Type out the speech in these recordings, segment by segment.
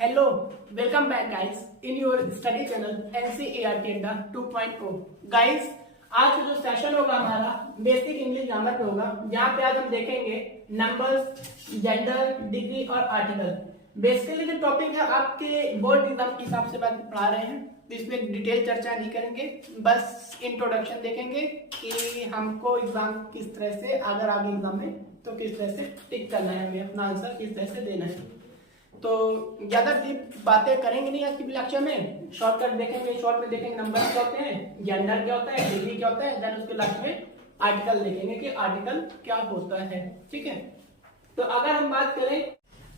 Hello, welcome back guys in your study channel NCERT Adda 2.0। Guys आज का जो session होगा हमारा बेसिक इंग्लिश ग्रामर पे होगा, जहाँ पे आज हम देखेंगे नंबर्स, जेंडर, डिग्री और आर्टिकल। बेसिकली जो टॉपिक है आपके बोर्ड एग्जाम के हिसाब से बात पढ़ा रहे हैं, तो इसमें डिटेल चर्चा नहीं करेंगे, बस इंट्रोडक्शन देखेंगे कि हमको एग्जाम किस तरह से अगर आगे एग्जाम में तो किस तरह से टिक करना है, हमें अपना आंसर किस तरह से देना है। तो ज्यादा डीप बातें करेंगे नहीं आज की लेक्चर में, शॉर्टकट देखेंगे। शॉर्ट में देखेंगे नंबर क्या होते हैं, जेंडर क्या होता है, डिग्री क्या होता है, देन उसके लास्ट में आर्टिकल देखेंगे कि आर्टिकल क्या होता है। ठीक है, तो अगर हम बात करें,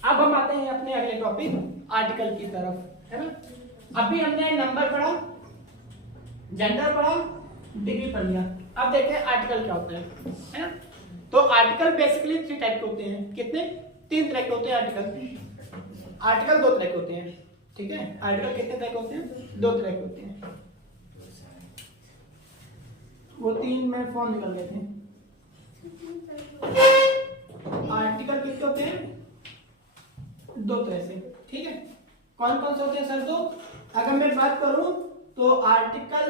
अब हम आते हैं अपने अगले टॉपिक आर्टिकल की तरफ, है ना। अभी हमने नंबर पढ़ा, जेंडर पढ़ा, डिग्री पढ़ लिया, अब देखते हैं आर्टिकल क्या होता है ना। तो आर्टिकल बेसिकली 3 टाइप के होते हैं। कितने? 3 तरह के होते हैं आर्टिकल। आर्टिकल 2 तरह के होते हैं, ठीक है। आर्टिकल कितने तरह के होते हैं? 2 तरह के होते हैं। वो 3 में फॉर्म निकल गए थे। आर्टिकल कितने होते हैं? 2 तरह से, ठीक है। कौन कौन से होते हैं सर? 2। अगर मैं बात करूं तो आर्टिकल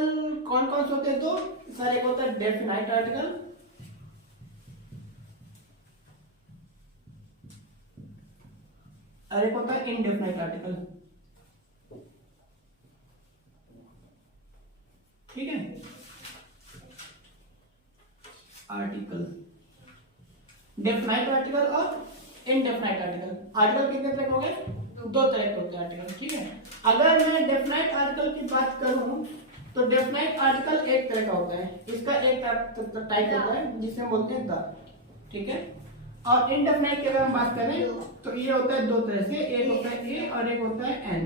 कौन कौन से होते हैं? 2 सर। एक होता है डेफिनाइट आर्टिकल, और एक होता है इनडेफिनाइट आर्टिकल, ठीक है। आर्टिकल डेफिनाइट आर्टिकल और इनडेफिनाइट आर्टिकल। आर्टिकल कितने तरह के हो गए? 2 तरह के होते हैं आर्टिकल, ठीक है। अगर मैं डेफिनाइट आर्टिकल की बात करूं तो डेफिनाइट आर्टिकल एक तरह का होता है, इसका एक टाइप होता है जिसे बोलते हैं द, ठीक है। और इनडेफिनाइट की अगर हम बात करें तो ये होता है 2 तरह से, एक होता है ए और एक होता है एन।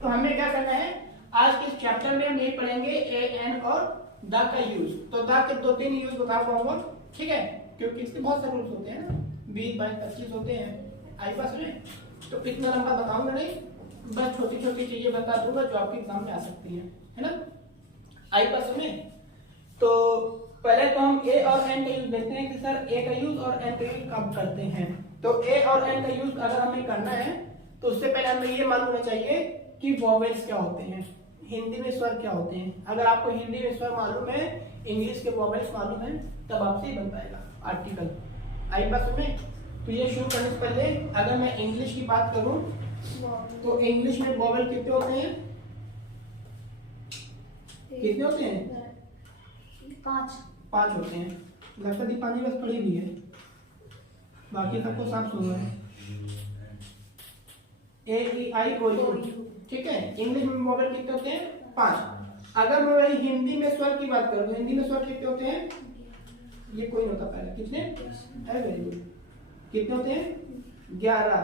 तो हमें क्या करना है, आज के इस चैप्टर में हम यही पढ़ेंगे ए, एन और द का यूज। तो द के 2-3 यूज बता पाऊंगा, ठीक है, क्योंकि इसके बहुत सारे रूल्स होते हैं ना, 20, 22, 25 होते हैं आई पास में। तो इतना लंबा बताऊंगा नहीं, बस छोटी छोटी चीजें बता दूंगा जो आपके एग्जाम में आ सकती हैं, है ना, आई पास में। तो पहले तो हम ए और एन का यूज देखते हैं कि सर ए का यूज और एन का यूज कब करते हैं। तो ए और एन का यूज अगर हमें करना है तो उससे पहले हमें ये मालूम होना चाहिए कि वोवेल्स क्या होते हैं, हिंदी में स्वर क्या होते हैं। अगर आपको हिंदी में स्वर मालूम है, इंग्लिश के वोवेल्स मालूम है, तब आपसे ही बन पाएगा आर्टिकल, आई बात में। तो ये शुरू करने से पहले अगर मैं इंग्लिश की बात करूं तो इंग्लिश में वोवेल कितने होते हैं? कितने होते हैं? 5 होते हैं। लगता दीपाली बस पढ़ी भी है, बाकी सबको साफ सुन रहे हैं। ए, ई, आई, ओ, यू, ठीक है। इंग्लिश में वोवेल कितने होते हैं? 5। अगर मैं वही हिंदी में स्वर की बात करूं तो हिंदी में स्वर कितने होते हैं? ये कोई नहीं होता पहले, कितने? Very good. कितने होते हैं? 11,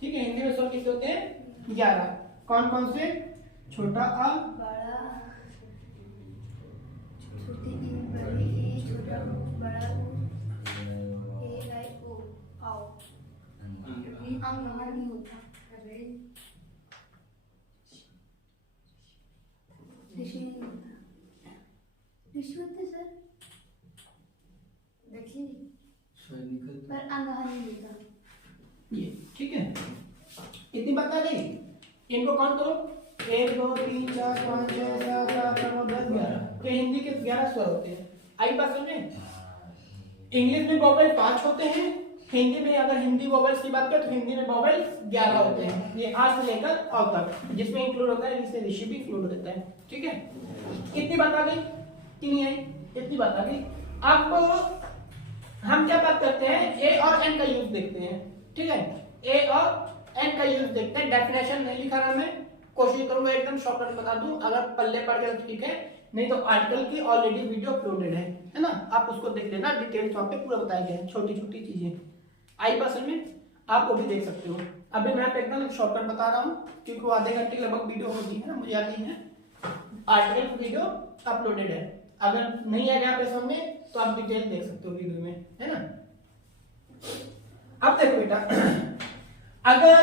ठीक है। हिंदी में स्वर कितने होते हैं? 11। कौन कौन से? छोटा आ, बड़ा, छोटी ई, बड़ी ई, छोटा ऊ, बड़ा ऊ, ए, आई, ओ, आओ। अंग नहीं होता। ऋषि नहीं होता। ऋषि होते सर, देखिए, पर अंग नहीं होता। ये ठीक है। इतनी बात आ गई। इनको काउंट करो, 1, 2, 3, 4, 5, 6, 7, 8, 9, 10, 11। तो हिंदी के 11 स्वर होते हैं, आई बात में। इंग्लिश में वोवेल 5 होते हैं, हिंदी में अगर हिंदी वोवेल्स की बात करें तो हिंदी में वोवेल 11 होते हैं। ये आ से लेकर अ तक, जिसमें इंक्लूड होता है, जिससे ऋषि भी इंक्लूड रहता है, ठीक है। इतनी बात आ गई कि नहीं आई? इतनी बात आ गई। अब हम क्या बात करते हैं, ए और एन का यूज देखते हैं, ठीक है। ए और एन का यूज देखते हैं। डेफिनेशन नहीं लिखा रहा, मैं कोशिश करूंगा एकदम शॉर्टकट बता दूं, अगर पल्ले पड़ गया तो ठीक है, नहीं तो आर्टिकल की ऑलरेडी वीडियो अपलोडेड है ना, आप उसको देख लेना, डिटेल्स वहां पे पूरा बताया गया है, छोटी छोटी चीजें आई पर्सन में आप वो भी देख सकते हो। अभी मैं आप एकदम शॉर्टकट बता रहा हूँ क्योंकि वो आधे घंटे की लगभग वीडियो होगी, है ना, मुझे याद नहीं है। आर्टिकल वीडियो अपलोडेड है, अगर नहीं आ गया समझ में तो आप डिटेल देख सकते हो वीडियो में, है ना। अब देखो बेटा, अगर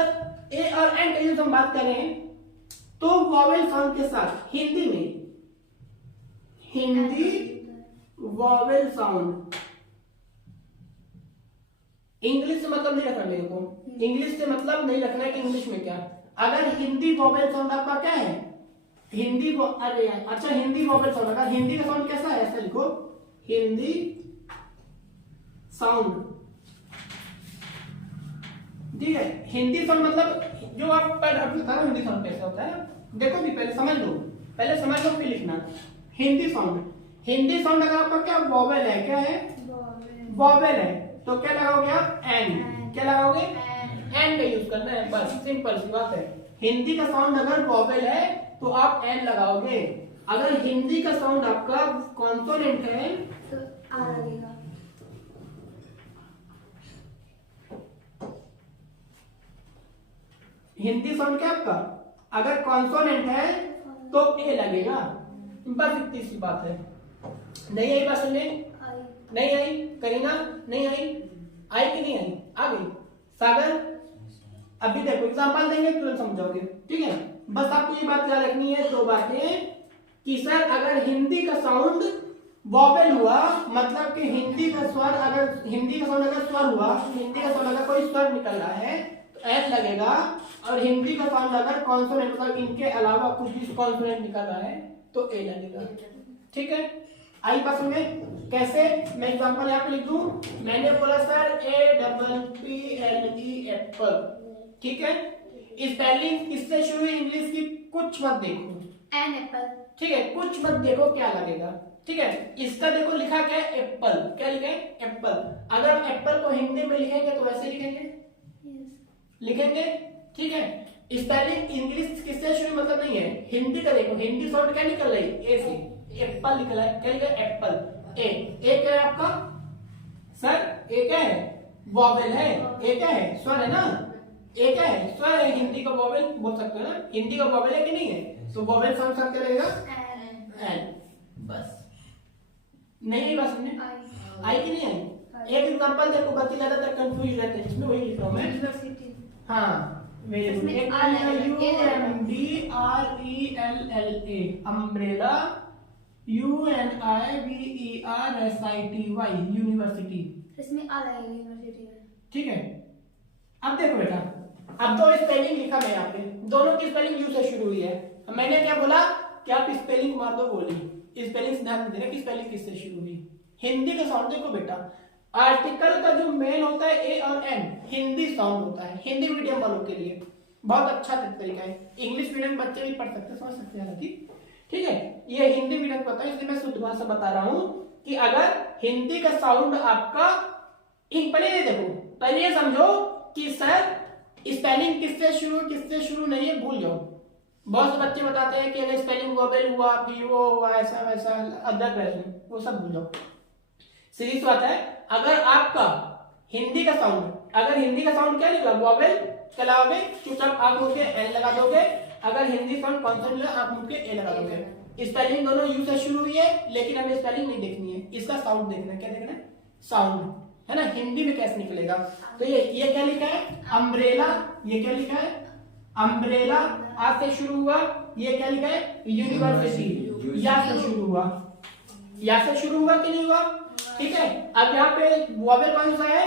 ए और एन का यूज हम बात करें तो वोवेल साउंड के साथ हिंदी में, हिंदी वोवेल साउंड इंग्लिश से मतलब नहीं रखना मेरे को, इंग्लिश से मतलब नहीं रखना है कि इंग्लिश में क्या। अगर हिंदी वोवेल साउंड आपका क्या है, हिंदी अरे यार अच्छा हिंदी वोवेल साउंड, अगर हिंदी का साउंड कैसा है ऐसा लिखो, हिंदी साउंड, ठीक है। हिंदी साउंड मतलब जो आप बता रहे हिंदी साउंड कैसा होता है, देखो भी पहले समझ लो, पहले समझ लो फिर लिखना। हिंदी साउंड, हिंदी साउंड अगर आपका क्या वोवेल है, क्या है वोवेल है, तो क्या लगाओगे आप एन, क्या लगाओगे एन का यूज करना है, बस सिंपल सी बात है। हिंदी का साउंड अगर वोवेल है तो आप एन लगाओगे, अगर हिंदी का साउंड आपका कॉन्सोनेंट है तो आ लगेगा। हिंदी साउंड क्या आपका अगर कॉन्सोनेंट है तो ए लगेगा, बस इतनी सी बात है। नहीं आई बात सुनने, नहीं आई करीना, नहीं आई, आई कि नहीं आई, आ गई सागर। अभी देखो एग्जांपल देंगे तुरंत समझोगे, ठीक है। बस आपको ये बात याद रखनी है, दो बातें कि सर अगर हिंदी का साउंड वोवेल हुआ मतलब कि हिंदी का स्वर, अगर हिंदी का साउंड अगर स्वर हुआ, हिंदी का साउंड अगर कोई स्वर निकल रहा है तो एन लगेगा, और हिंदी का साउंड अगर कॉन्सोनेंट मतलब इनके अलावा कुछ भी कॉन्सोनेंट निकल रहा है तो ए लगेगा, ठीक है। आई बात में कैसे, मैं एग्जांपल यहाँ पे लिख दूं, मैंने बोला sir A double P L E Apple, ठीक है। स्पेलिंग किससे शुरू हुई इंग्लिश की, कुछ मत देखो, एन एप्पल, ठीक है, कुछ मत देखो क्या लगेगा, ठीक है। इसका देखो लिखा क्या है एप्पल, क्या लिखा है एप्पल। अगर हम एप्पल को हिंदी में लिखेंगे तो वैसे लिखेंगे, लिखेंगे, ठीक है। स्पेलिंग इंग्लिश किससे शुरू मतलब नहीं है, हिंदी का देखो, हिंदी साउंड क्या निकल रही है ए से, एप्पल निकला है, क्या लिखा है एप्पल, ए क्या है आपका सर, ए क्या है वोवेल है, ए क्या है स्वर है ना, ए क्या है स्वर है, हिंदी का वोवेल बोल सकते हो ना, हिंदी का वोवेल है कि नहीं है, तो वोवेल साउंड सब क्या रहेगा एन, बस। नहीं बस समझे, आई कि नहीं आई। एक एग्जांपल देखो, बच्चे ज्यादातर कंफ्यूज रहते हैं, इसमें वही लिख रहा हूं मैं, यूनिवर्सिटी, हाँ वेरी गुड। एक UMBRELLA अम्ब्रेला, UNIVERSITY यूनिवर्सिटी, इसमें आ लगेगा यूनिवर्सिटी में, ठीक है। अब देखो बेटा, अब दो स्पेलिंग लिखा मैं यहाँ पे, दोनों की स्पेलिंग यू से शुरू हुई है। मैंने क्या बोला कि आप स्पेलिंग मार दो गोली, स्पेलिंग से ध्यान देना कि स्पेलिंग किससे शुरू हुई। हिंदी का साउंड देखो बेटा, आर्टिकल का जो मेन होता है ए और एन, हिंदी साउंड होता है, हिंदी मीडियम वालों के लिए बहुत अच्छा तरीका है। इंग्लिश मीडियम बच्चे भी पढ़ सकते समझ सकते हैं, ठीक है। ये हिंदी मीडियम पता है, इसलिए मैं शुद्ध भाषा बता रहा हूं कि अगर हिंदी का साउंड आपका, पहले ये देखो, पहले ये समझो कि सर स्पेलिंग किससे शुरू नहीं है, भूल जाओ। बहुत से बच्चे बताते हैं कि अगर स्पेलिंग वोवेल हुआ, फिर वो हुआ, ऐसा वैसा अदर वैसे, वो सब भूल जाओ। सीधी सी बात है, अगर आपका हिंदी का साउंड, अगर हिंदी का साउंड क्या निकला वोवेल, क्या लगाओगे, चुपचाप आप मुंह के एन लगा दोगे। अगर हिंदी साउंड कॉन्सोनेंट निकला आप मुंह के ए लगा दोगे। स्पेलिंग दोनों यू से शुरू हुई है, लेकिन हमें स्पेलिंग नहीं देखनी है, इसका साउंड देखना है। क्या देखना है, साउंड, है ना। हिंदी में कैसे निकलेगा, तो ये क्या लिखा है अम्ब्रेला, ये क्या लिखा है अम्ब्रेला, आज से शुरू हुआ। ये क्या लिखा है यूनिवर्सिटी, या से शुरू हुआ, या से शुरू हुआ कि नहीं हुआ, ठीक है। अब यहाँ पे वोवेल कौन सा है,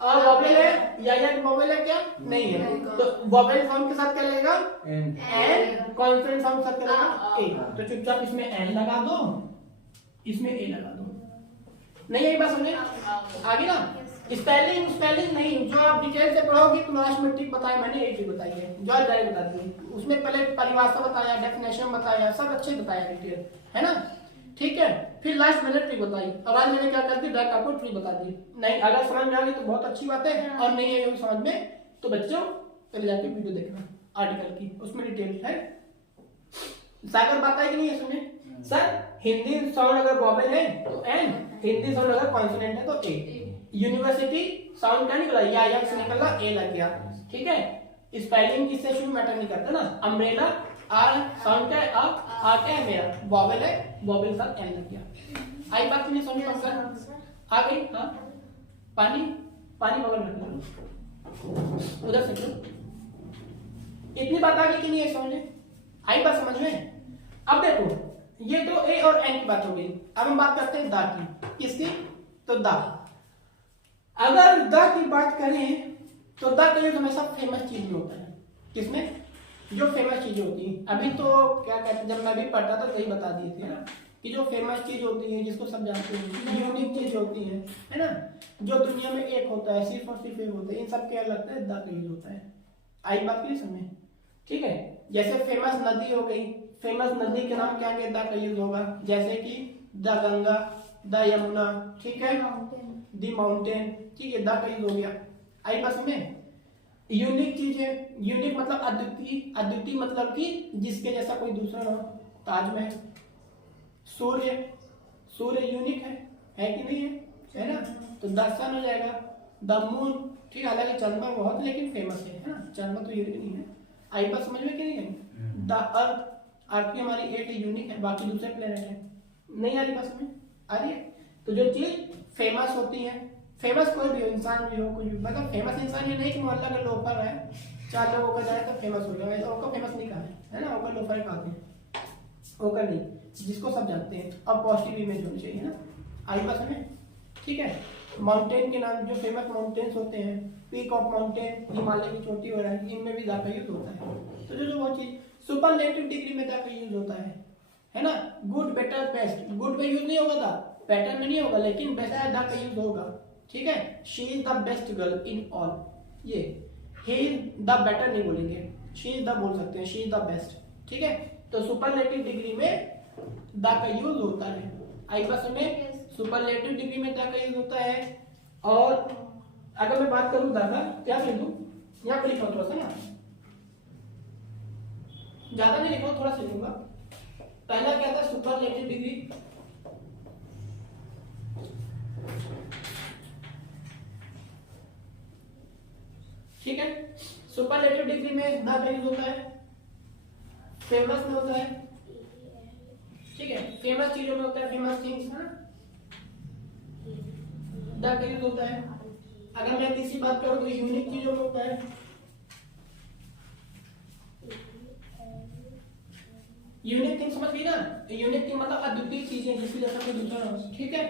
वोवेल है, या वोवेल है क्या नहीं है, तो वोवेल साउंड के साथ क्या लगेगा एन, कॉन्सोनेंट साउंड के साथ क्या लगेगा ए। तो चुपचाप इसमें एन लगा दो, इसमें ए लगा दो। नहीं यही बात समझे, आगे ना। स्पेलिंग नहीं, जो आप डिटेल से पढ़ोगे तो लास्ट में ट्रिक बताया मैंने, एक ट्रिक बताई है जो आज डायरेक्ट बता दी, उसमें पहले परिभाषा बताया, डेफिनेशन बताया, सब अच्छे बताया डिटेल, है ना, ठीक है। फिर लास्ट मैंने ट्रिक बताई, अब आज मैंने क्या कर दी, डायरेक्ट आपको ट्रिक बता दी। नहीं अगर समझ में आ गई तो बहुत अच्छी बात है, और नहीं है समझ में तो बच्चों पहले जाके वीडियो देखना आर्टिकल की, उसमें डिटेल है। सागर बात है कि नहीं है, सुनिए सर, हिंदी साउंड अगर वोवेल है तो एन, हिंदी साउंड अगर कॉन्सोनेंट है तो ए। यूनिवर्सिटी साउंड क्या निकला, या से निकला ए लग गया, ठीक है। स्पेलिंग किससे शुरू मैटर नहीं करता ना। अम्ब्रेला आर साउंड क्या है, आ क्या है मेरा वोवेल है, वोवेल साथ एन लग गया। आई बात नहीं समझ पंकज, आ गई। हाँ पानी बगल में लो, उधर से लो। इतनी बात आ गई कि नहीं है समझे, आई बात समझ में। अब देखो ये तो ए और एन की बात हो गई, अब हम बात करते हैं दा की, किसकी, तो दा। अगर द की बात करें तो द का यूज हमेशा फेमस चीज में होता है। किसमें? जो फेमस चीजें होती हैं। अभी तो क्या कहते हैं, जब मैं भी पढ़ता था वही बता दिए थे ना कि जो फेमस चीज होती है, जिसको सब जानते हैं, यूनिक चीज होती है ना, जो दुनिया में एक होता है, सिर्फ और सिर्फ एक होता है, इन सब क्या लगता है, द का यूज होता है। आई बात नहीं समझ? ठीक है। जैसे फेमस नदी हो गई, फेमस नदी के नाम क्या द का यूज होगा, जैसे कि द गंगा, द यमुना, ठीक है, द माउंटेन, ठीक है, द का यूज हो गया। आई बात समझ? यूनिक चीज है, यूनिक मतलब अद्वितीय, अद्वितीय मतलब कि जिसके जैसा कोई दूसरा ना हो। ताजमहल, सूर्य, सूर्य यूनिक है कि नहीं है ना, तो द सन हो जाएगा। द मून, ठीक है, हालांकि चंद्रमा बहुत लेकिन फेमस है ना, चंद्रमा तो यूनिक नहीं है। आई बात समझ में कि नहीं है? द अर्थ, अर्थ की हमारी एक यूनिक है, बाकी दूसरे प्लेनेट है। नहीं आ रही बात समझ? आ रही है? तो जो चीज फेमस होती है, फेमस कोई भी हो, इंसान भी हो, कोई भी, मतलब फेमस इंसान ये नहीं कि मोहल्ला का लोफर है, 4 लोगों का जाए तो फेमस हो गया, ऐसा ओका फेमस नहीं कहा है ना, ओका लोफर कहते हैं, ओका नहीं, जिसको सब जानते हैं। अब पॉजिटिव इमेज होनी चाहिए ना। आई बात समझ? ठीक है। माउंटेन के नाम, जो फेमस माउंटेन्स होते हैं, पीक ऑफ माउंटेन, हिमालय की चोटी हो रहा है, इनमें भी द का यूज होता है। तो जो वो चीज सुपरलेटिव डिग्री में द का यूज होता है ना। गुड, बेटर, बेस्ट, गुड पे यूज नहीं होगा था, बेटर में नहीं होगा, लेकिन बेटर द का यूज होगा। ठीक है। She is the best girl in all, ये ही इज द बेटर नहीं बोलेंगे, शी इज द बोल सकते हैं, शी इज द बेस्ट। ठीक है। तो सुपरलेटिव डिग्री में द का यूज होता है। आई बस में सुपरलेटिव डिग्री में द का यूज होता है। और अगर मैं बात करूं द का, क्या लिख दूं, यहाँ पे लिखा थोड़ा सा ना, ज्यादा नहीं लिखा, थोड़ा सा लिखूंगा। पहला क्या था, सुपरलेटिव डिग्री, ठीक है। सुपरलेटिव डिग्री में द का यूज होता है, फेमस में होता है, ठीक है, फेमस चीजों में होता है, फेमस थिंग्स है ना, द का यूज होता है। अगर मैं तीसरी बात करूं तो यूनिक चीजों में होता है, यूनिक थिंग समझ गई ना, यूनिक थिंग मतलब अद्वितीय चीजें जिसकी जैसा कोई दूसरा ना हो। ठीक है,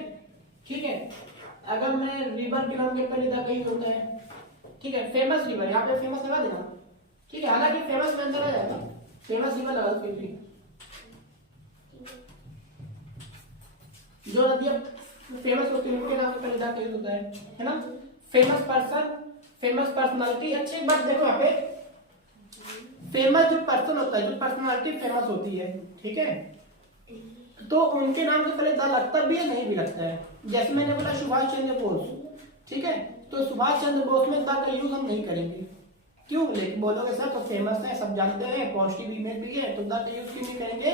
ठीक है। अगर मैं रिवर के नाम के ऊपर द का यूज होता है, ठीक है, फेमस रिवर, यहाँ पे फेमस लगा देना, ठीक है, हालांकि फेमस में अंदर आ जाएगा, फेमस रिवर लगा दो, फिर जो नदियां फेमस होती है उनके नाम पे द का यूज होता है ना। फेमस पर्सन, फेमस पर्सनालिटी, अच्छी बात देखो यहाँ पे, फेमस जो पर्सन होता है, जो पर्सनालिटी फेमस होती है, ठीक है, तो उनके नाम से पहले द लगता भी है, नहीं भी लगता है। जैसे मैंने बोला सुभाष चंद्र बोस, ठीक है, तो सुभाष चंद्र बोस में द का यूज हम नहीं करेंगे। क्यों? लेकिन बोलोगे सर तो फेमस है, सब जानते हैं, पॉजिटिव इमेज भी है, तो द का यूज क्यों नहीं करेंगे?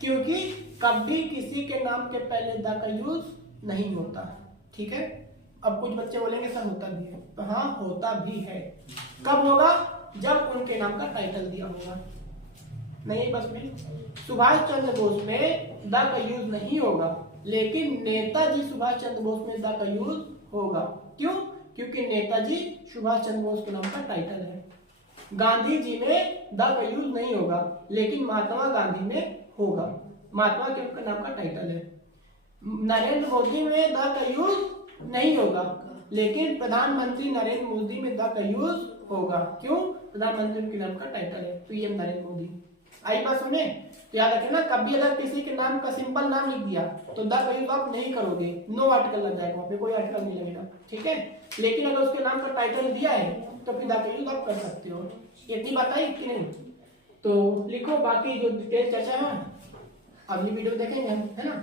क्योंकि कभी किसी के नाम के पहले द का यूज नहीं होता। ठीक है। अब कुछ बच्चे बोलेंगे सर होता भी है, तो हाँ होता भी है। कब होगा? जब उनके नाम का टाइटल दिया होगा। नहीं बस में सुभाष चंद्र बोस में द का यूज नहीं होगा, लेकिन नेताजी सुभाष चंद्र बोस में द का यूज होगा। क्यों? क्योंकि नेताजी सुभाष चंद्र बोस के नाम का टाइटल है। गांधी जी में द का यूज नहीं होगा, लेकिन महात्मा गांधी में होगा, महात्मा के उनका नाम का टाइटल है। नरेंद्र मोदी में द का यूज नहीं होगा, लेकिन प्रधानमंत्री नरेंद्र मोदी में द का यूज होगा। क्यों? प्रधानमंत्री के नाम का टाइटल है, पीएम नरेंद्र मोदी। आई बात सुने? तो याद रखना, कभी अगर किसी के नाम का सिंपल नाम लिख दिया तो द का यूज आप नहीं करोगे, नो आर्टिकल लग जाएगा, वहां पे कोई आर्टिकल नहीं लगेगा। ठीक है। लेकिन अगर उसके नाम का टाइटल दिया है तो फिर द का यूज आप कर सकते हो। इतनी बात आई कि नहीं? तो लिखो, बाकी जो डिटेल चर्चा है अगली वीडियो देखेंगे हम, है ना।